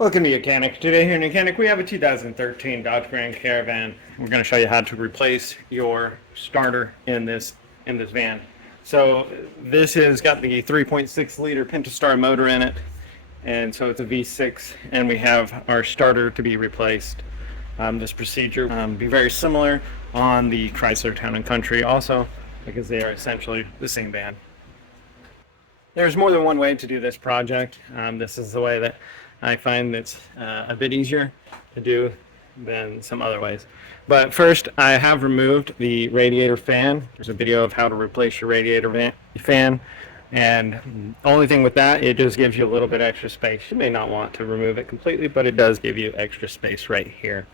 Welcome to YOUCANIC. Today here in YOUCANIC we have a 2013 Dodge Grand Caravan. We're going to show you how to replace your starter in this van. So this has got the 3.6 liter Pentastar motor in it, and so it's a V6, and we have our starter to be replaced. This procedure be very similar on the Chrysler Town Country also, because they are essentially the same van. There's more than one way to do this project. This is the way that I find it's a bit easier to do than some other ways. But first, I have removed the radiator fan. There's a video of how to replace your radiator fan. And only thing with that, it just gives you a little bit extra space. You may not want to remove it completely, but it does give you extra space right here.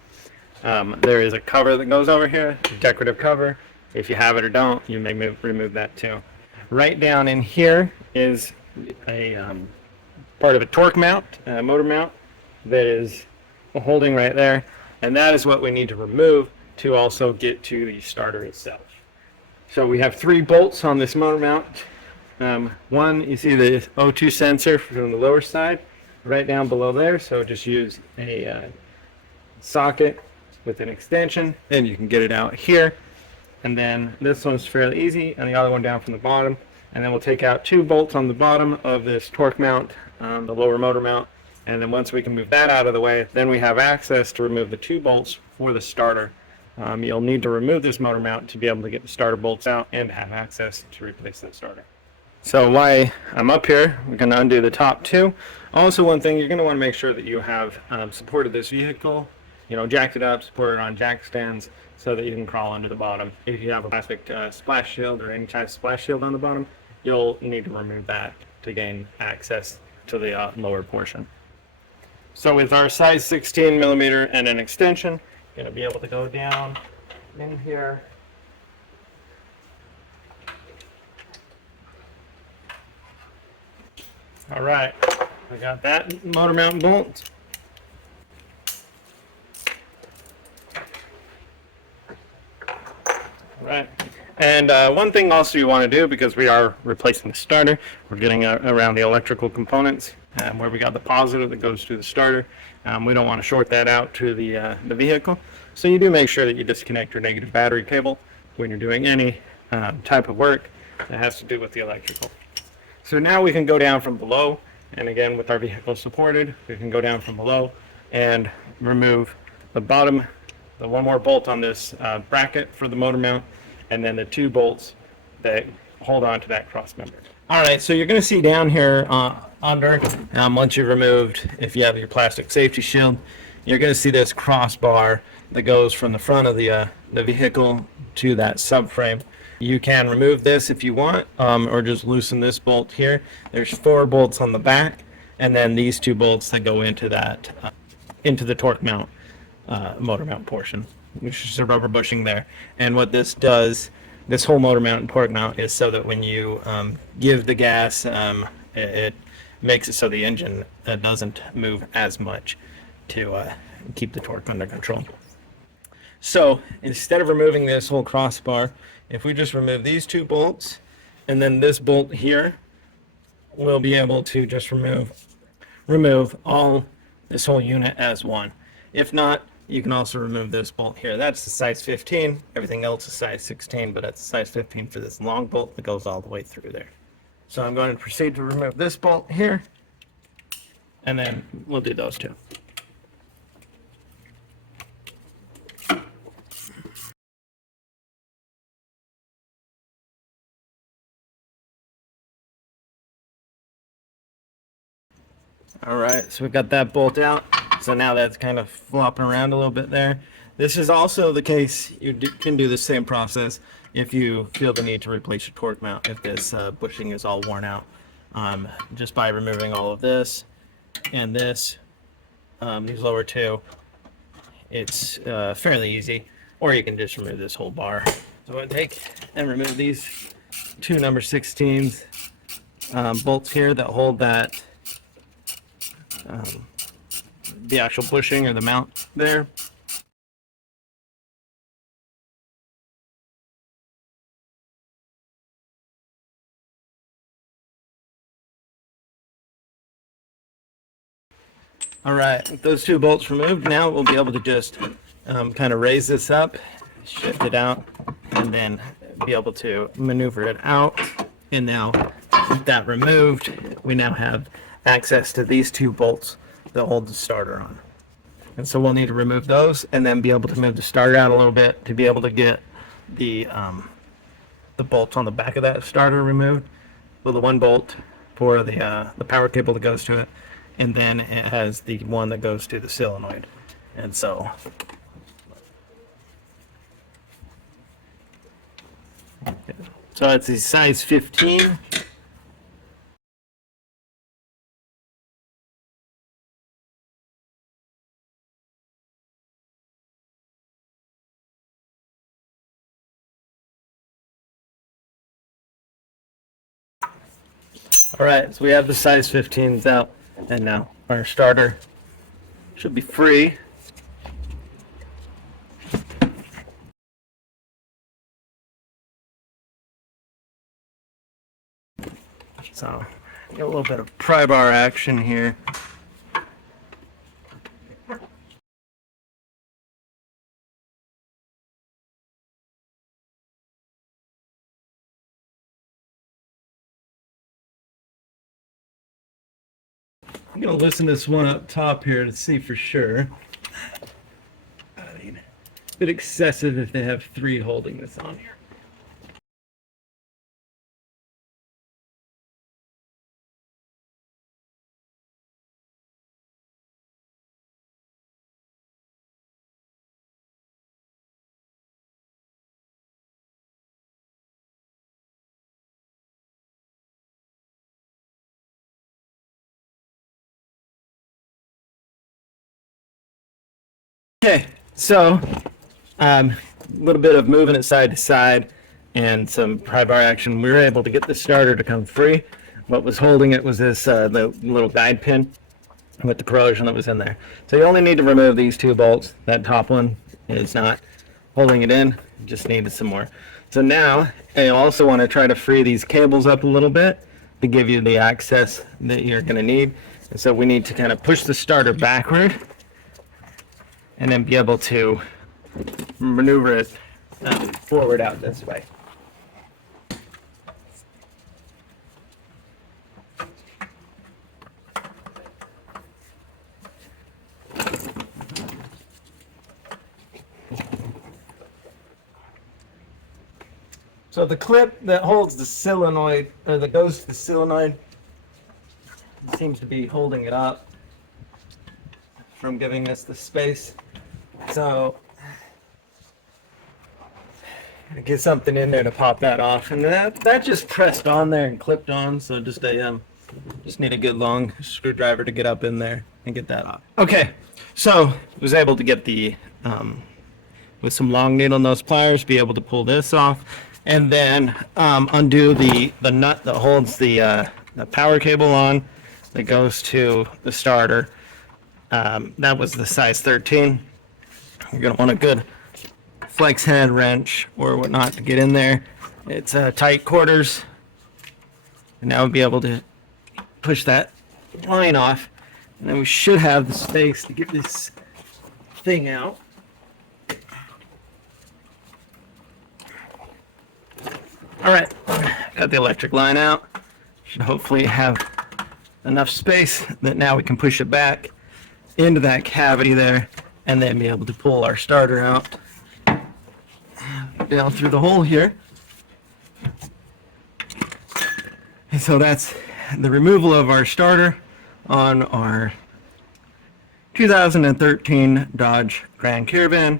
There is a cover that goes over here, a decorative cover. If you have it or don't, you may remove that too. Right down in here is a part of a torque mount, motor mount, that is holding right there, and that is what we need to remove to also get to the starter itself. So we have 3 bolts on this motor mount. One, you see the O2 sensor from the lower side right down below there, so just use a socket with an extension and you can get it out here. And then this one's fairly easy, and the other one down from the bottom. And then we'll take out 2 bolts on the bottom of this torque mount, the lower motor mount. And then once we can move that out of the way, then we have access to remove the 2 bolts for the starter. You'll need to remove this motor mount to be able to get the starter bolts out and have access to replace that starter. So while I'm up here, we're going to undo the top 2. Also, one thing, you're going to want to make sure that you have supported this vehicle, jacked it up, supported on jack stands, so that you can crawl under the bottom. If you have a plastic splash shield or any type of splash shield on the bottom, you'll need to remove that to gain access to the lower portion. So with our size 16 millimeter and an extension, you're going to be able to go down in here. All right, I got that motor mount bolt. Right. And one thing also you want to do, because we are replacing the starter, we're getting around the electrical components, where we got the positive that goes to the starter. We don't want to short that out to the vehicle. So you do make sure that you disconnect your negative battery cable when you're doing any type of work that has to do with the electrical. So now we can go down from below, and again with our vehicle supported, we can go down from below and remove the bottom, the 1 more bolt on this bracket for the motor mount, and then the 2 bolts that hold on to that cross member. All right, so you're going to see down here under, once you've removed, if you have your plastic safety shield, you're going to see this crossbar that goes from the front of the vehicle to that subframe. You can remove this if you want, or just loosen this bolt here. There's 4 bolts on the back, and then these 2 bolts that go into that, into the torque mount. Motor mount portion, which is a rubber bushing there. And what this does, this whole motor mount and torque mount, is so that when you give the gas, it makes it so the engine doesn't move as much to keep the torque under control. So instead of removing this whole crossbar, if we just remove these 2 bolts and then this bolt here, we'll be able to just remove all this whole unit as one. If not, you can also remove this bolt here. That's the size 15. Everything else is size 16, but that's size 15 for this long bolt that goes all the way through there. So I'm going to proceed to remove this bolt here, and then we'll do those 2. All right, so we've got that bolt out. So now that's kind of flopping around a little bit there. This is also the case, you can do the same process if you feel the need to replace your torque mount, if this bushing is all worn out. Just by removing all of this and this, these lower 2, it's fairly easy. Or you can just remove this whole bar. So I'm going to take and remove these 2 number 16s bolts here that hold that the actual bushing or the mount there. All right, with those two bolts removed, now we'll be able to just kind of raise this up, shift it out, and then be able to maneuver it out. And now with that removed, we now have access to these two bolts that hold the starter on. And so we'll need to remove those and then be able to move the starter out a little bit to be able to get the bolts on the back of that starter removed. Well, the one bolt for the power cable that goes to it, and then it has the one that goes to the solenoid. And so it's a size 15. All right, so we have the size 15s out, and now our starter should be free. So, get a little bit of pry bar action here. I'm going to listen to this one up top here to see for sure. I mean, a bit excessive if they have 3 holding this on here. Okay, so a little bit of moving it side to side and some pry bar action. We were able to get the starter to come free. What was holding it was this the little guide pin with the corrosion that was in there. So you only need to remove these 2 bolts. That top one is not holding it in. You just needed some more. So now you also want to try to free these cables up a little bit to give you the access that you're going to need. And so we need to kind of push the starter backward and then be able to maneuver it forward out this way. So the clip that holds the solenoid, or that goes to the solenoid, seems to be holding it up from giving us the space. So get something in there to pop that off, and that just pressed on there and clipped on. So just need a good long screwdriver to get up in there and get that off. Okay, so was able to get the with some long needle nose pliers, be able to pull this off, and then undo the nut that holds the power cable on that goes to the starter. That was the size 13. You're going to want a good flex head wrench or whatnot to get in there. It's tight quarters. And now we'll be able to push that line off. And then we should have the space to get this thing out. All right, got the electric line out. Should hopefully have enough space that now we can push it back into that cavity there and then be able to pull our starter out down through the hole here. And so that's the removal of our starter on our 2013 Dodge Grand Caravan.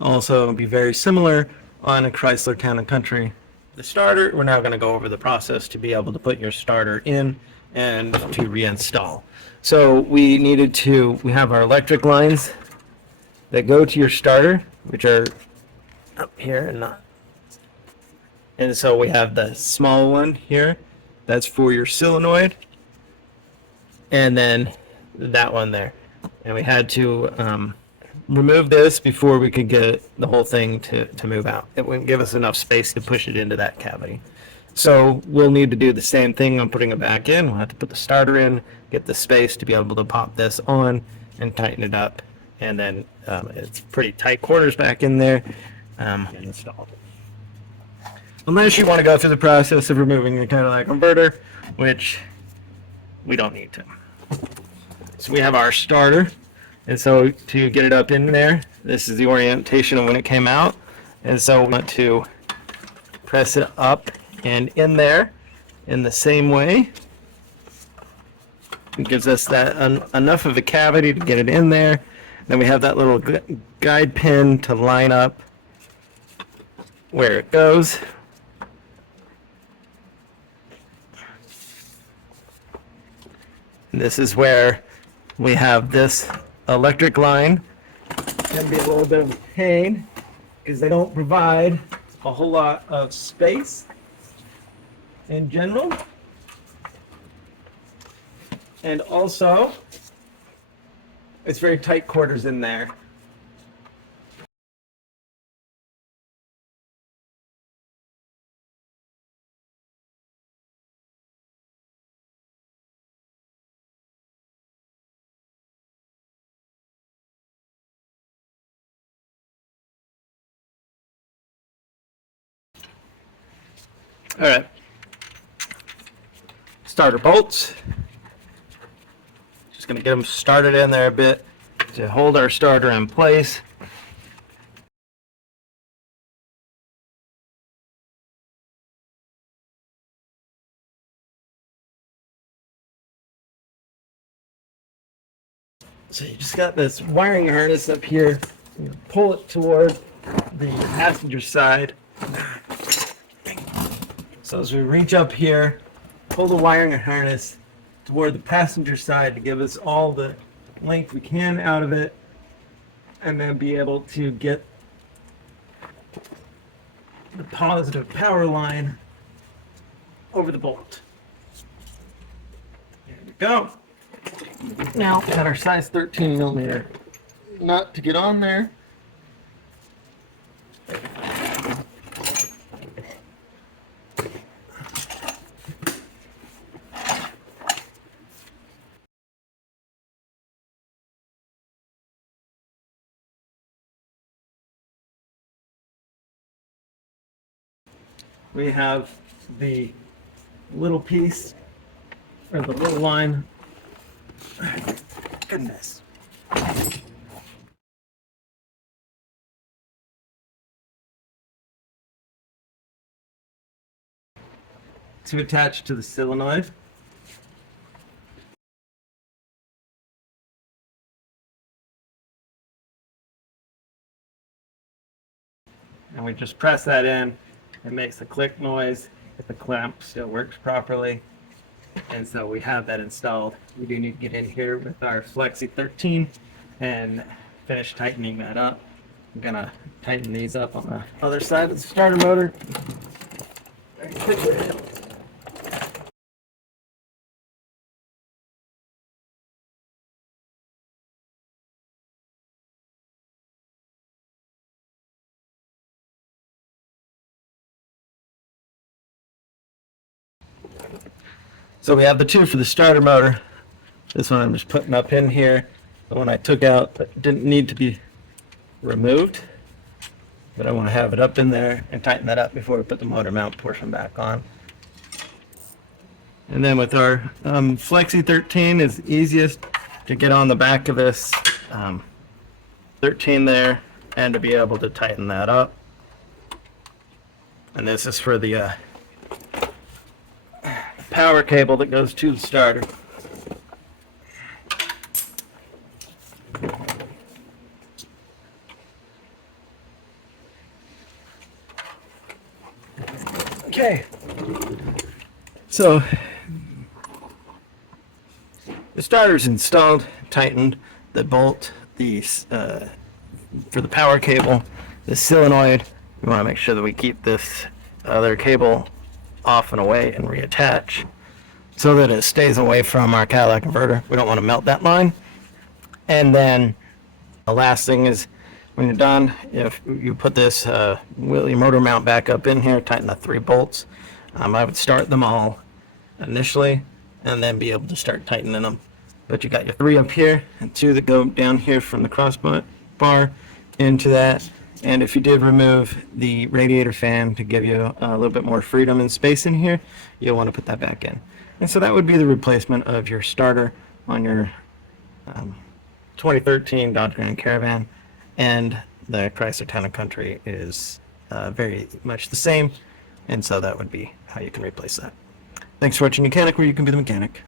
Also be very similar on a Chrysler Town Country. The starter, we're now going to go over the process to be able to put your starter in and to reinstall. So we have our electric lines that go to your starter, which are up here and not. And so we have the small one here, that's for your solenoid, and then that one there. And we had to remove this before we could get the whole thing to move out. It wouldn't give us enough space to push it into that cavity. So we'll need to do the same thing on putting it back in. We'll have to put the starter in, get the space to be able to pop this on, and tighten it up. And then it's pretty tight quarters back in there. Installed. Unless you want to go through the process of removing the Cadillac converter, which we don't need to. So we have our starter, and so to get it up in there, this is the orientation of when it came out, and so we want to press it up and in there in the same way. It gives us that enough of a cavity to get it in there. Then we have that little guide pin to line up where it goes. And this is where we have this electric line. It's going to be a little bit of a pain because they don't provide a whole lot of space in general. And also, it's very tight quarters in there. All right. Starter bolts. Just going to get them started in there a bit to hold our starter in place. So you just got this wiring harness up here. You pull it toward the passenger side. So as we reach up here, pull the wiring harness toward the passenger side to give us all the length we can out of it, and then be able to get the positive power line over the bolt. There we go. Now got our size 13 millimeter nut to get on there. We have the little piece, or the little line. Goodness. To attach to the solenoid. And we just press that in. It makes a click noise if the clamp still works properly. And so we have that installed. We do need to get in here with our Flexi 13 and finish tightening that up. I'm gonna tighten these up on the other side of the starter motor. Very quickly. So we have the two for the starter motor. This one I'm just putting up in here. The one I took out but didn't need to be removed. But I want to have it up in there and tighten that up before we put the motor mount portion back on. And then with our Flexi 13 is easiest to get on the back of this 13 there and to be able to tighten that up. And this is for the power cable that goes to the starter. Okay, so the starter's installed, tightened, the bolt, for the power cable, the solenoid. We want to make sure that we keep this other cable off and away and reattach so that it stays away from our Cadillac converter. We don't want to melt that line. And then the last thing is, when you're done, if you put this wheelie motor mount back up in here, tighten the 3 bolts. I would start them all initially and then be able to start tightening them but you got your 3 up here and 2 that go down here from the crossbar into that. And if you did remove the radiator fan to give you a little bit more freedom and space in here, you'll want to put that back in. And so that would be the replacement of your starter on your 2013 Dodge Grand Caravan. And the Chrysler Town Country is very much the same. And so that would be how you can replace that. Thanks for watching YOUCANIC, where you can be the mechanic.